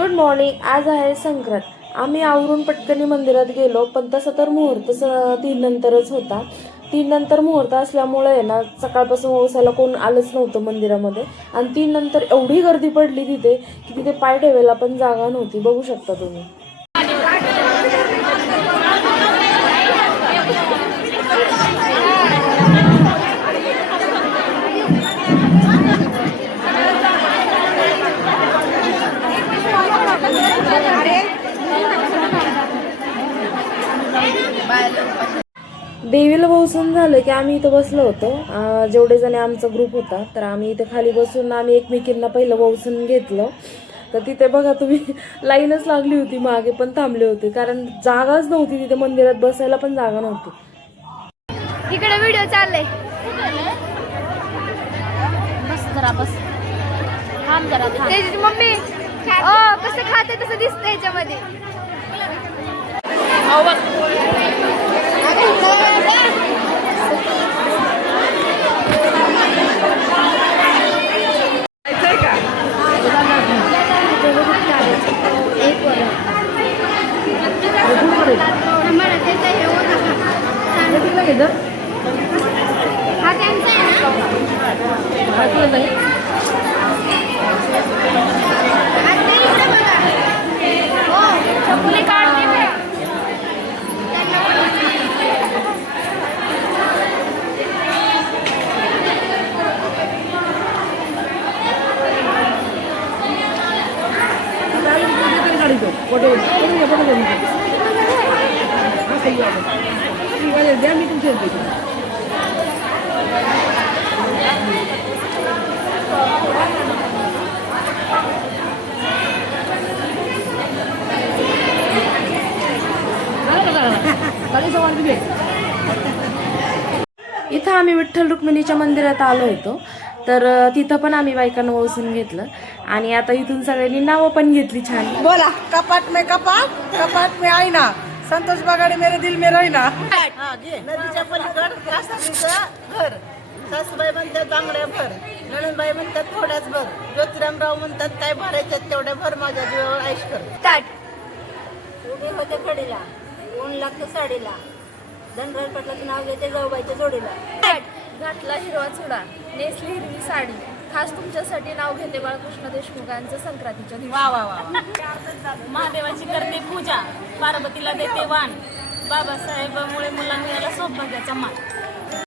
Good morning. आज आहे संक्रांत. आम्ही आवरून पटकनी मंदिरात गेलो, पण तसं तर मुहूर्त 3 नंतरच होता. 3 नंतर मुहूर्त असल्यामुळे आहे ना, सकाळपासून वसायला कोण आलंच नव्हतं मंदिरामध्ये. आणि 3 नंतर एवढी गर्दी पडली तिथे की तिथे पाय ठेवायला पण जागा नव्हती. बघू शकता तुम्ही. देवीला वसून झालं की आम्ही इथं बसलो होतो. जेवढे जण आमचा ग्रुप होता, तर आम्ही इथे खाली बसून आम्ही एकमेकींना पहिलं वसून घेतलं. तर तिथे बघा तुम्ही, लाईनच लागली होती. मागे पण थांबले होते, कारण जागाच नव्हती तिथे. मंदिरात बसायला पण जागा नव्हती. इकडे व्हिडिओ चाललाय. बस जरा बस, थांब जरा. त्याची मम्मी कसं खाते तसं दिसतंय याच्यामध्ये. इथं आम्ही विठ्ठल रुक्मिणीच्या मंदिरात आलो होतो. तर तिथं पण आम्ही बायकांना वसून घेतलं. आणि आता इथून सगळ्यांनी नावं पण घेतली छान. बोला. कपाट में कपाट, कपाट में आईना, संतोष बगाडे मेरे दिल में रहना. नदीच्या पलीकडे कास्तरीचं घर. सासूबाई म्हणतात बांगड्या भर, नणंदबाई म्हणतात थोड्याच भर, ज्योतिरामराव म्हणतात काय भरायच्यात तेवढ्या भर, माझ्या जीवावर आईश कर. उभे होते कडीला, ऊन लागतं साडीला, धनराज पाटलाचं नाव घेते जाऊबाईच्या जोडीला. घातला हिरवा चुडा, नेसली हिरवी साडी, खास तुमच्यासाठी नाव घेते बाळकृष्ण देशमुखांचं संक्रांतीच्या दिवशी. वा वा वा. महादेवाची करते पूजा, पार्वतीला देते वाण, बाबासाहेबांमुळे मुलांना याला सौभाग्याचा मान.